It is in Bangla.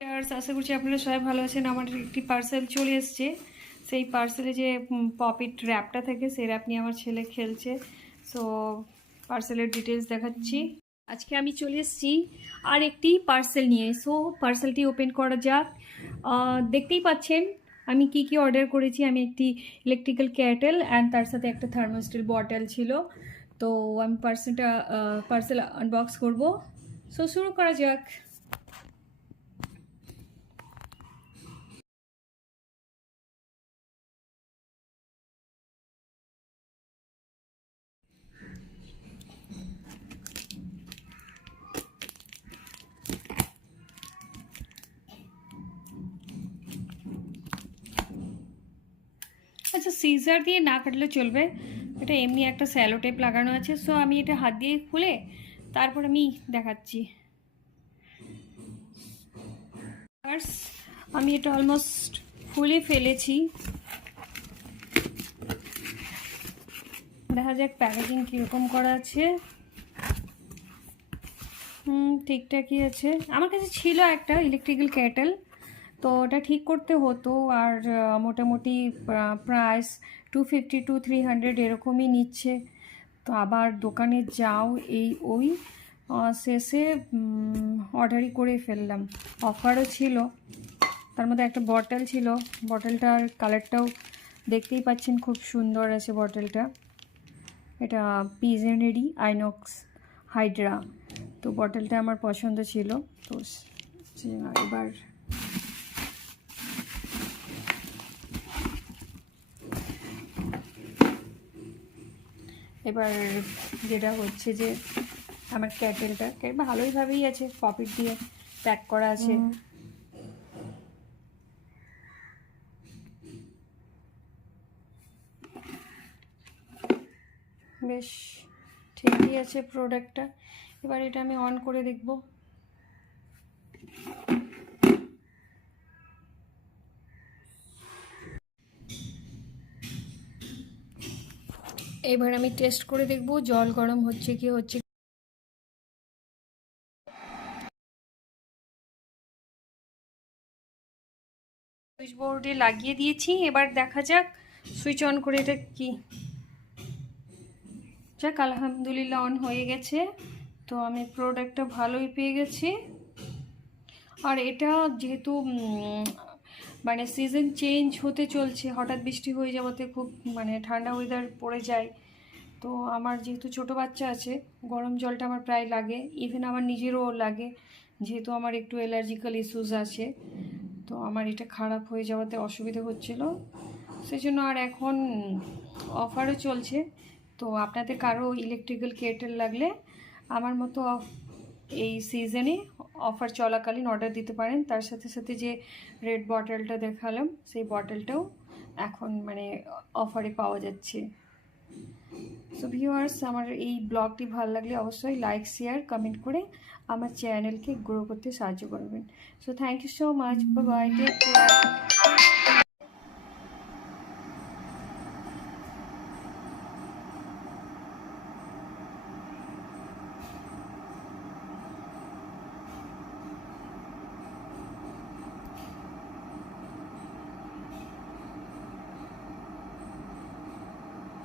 আশা করছি আপনারা সবাই ভালো আছেন। আমার একটি পার্সেল চলে এসছে। সেই পার্সেলে যে পপিট র্যাপটা থাকে সেই র্যাপ নিয়ে আমার ছেলে খেলছে। সো পার্সেলের ডিটেলস দেখাচ্ছি। আজকে আমি চলে এসেছি আর একটি পার্সেল নিয়ে। সো পার্সেলটি ওপেন করা যাক। দেখতেই পাচ্ছেন আমি কি কি অর্ডার করেছি। আমি একটি ইলেকট্রিক্যাল কেটেল অ্যান্ড তার সাথে একটা থার্মোস্টেল বটল ছিল। তো আমি পার্সেল আনবক্স করব। সো শুরু করা যাক। আচ্ছা, সিজার দিয়ে না কাটলে চলবে, এটা এমনি একটা স্যালো টেপ লাগানো আছে। সো আমি এটা হাত দিয়ে খুলে তারপর আমি দেখাচ্ছি। আমি এটা অলমোস্ট খুলে ফেলেছি। দেখা যাক প্যাকেজিং কীরকম করা আছে। ঠিকঠাকই আছে। আমার কাছে ছিল একটা ইলেকট্রিক্যাল কেটেল, তো ওটা ঠিক করতে হতো। আর মোটামুটি প্রাইস 250 to 300 এরকমই নিচ্ছে। তো আবার দোকানে যাও ওই শেষে অর্ডারই করে ফেললাম। অফারও ছিল, তার মধ্যে একটা বটল ছিল। বটলটার কালারটাও দেখতেই পাচ্ছেন, খুব সুন্দর আছে বটলটা। এটা পিজেনেরি আইনক্স হাইড্রা। তো বটলটা আমার পছন্দ ছিল। তো এবার যেটা হচ্ছে যে আমার ক্যাটেলটা ভালোইভাবেই আছে, পপিট দিয়ে প্যাক করা আছে। বেশ ঠিকই আছে প্রোডাক্টটা। এবার এটা আমি অন করে দেখব। এবার আমি টেস্ট করে দেখব জল গরম হচ্ছে কি হচ্ছে। সুইচ বোর্ডে লাগিয়ে দিয়েছি, এবার দেখা যাক সুইচ অন করে এটা কি। যাক, আলহামদুলিল্লাহ অন হয়ে গেছে। তো আমি প্রোডাক্টটা ভালোই পেয়ে গেছি। আর এটা যেহেতু মানে সিজন চেঞ্জ হতে চলছে, হঠাৎ বৃষ্টি হয়ে যাওয়াতে খুব ঠান্ডা ওয়েদার পড়ে যায়। তো আমার যেহেতু ছোটো বাচ্চা আছে, গরম জলটা আমার প্রায় লাগে, ইভেন আমার নিজেরও লাগে, যেহেতু আমার একটু অ্যালার্জিক্যাল ইস্যুস আছে। তো আমার এটা খারাপ হয়ে যাওয়াতে অসুবিধা হচ্ছিল, সেই জন্য। আর এখন অফারও চলছে। তো আপনাদের কারো ইলেকট্রিক্যাল কেটেল লাগলে আমার মতো এই সিজনে অফার চলাকালীন অর্ডার দিতে পারেন। তার সাথে সাথে যে রেড বটলটা দেখালাম সেই বটলটাও এখন অফারে পাওয়া যাচ্ছে। সো ভিউয়ার্স, আমার এই ব্লগটি ভালো লাগলে অবশ্যই লাইক, শেয়ার, কমেন্ট করে আমার চ্যানেলকে গ্রো করতে সাহায্য করবেন। So thank you so much. Bye bye, take care.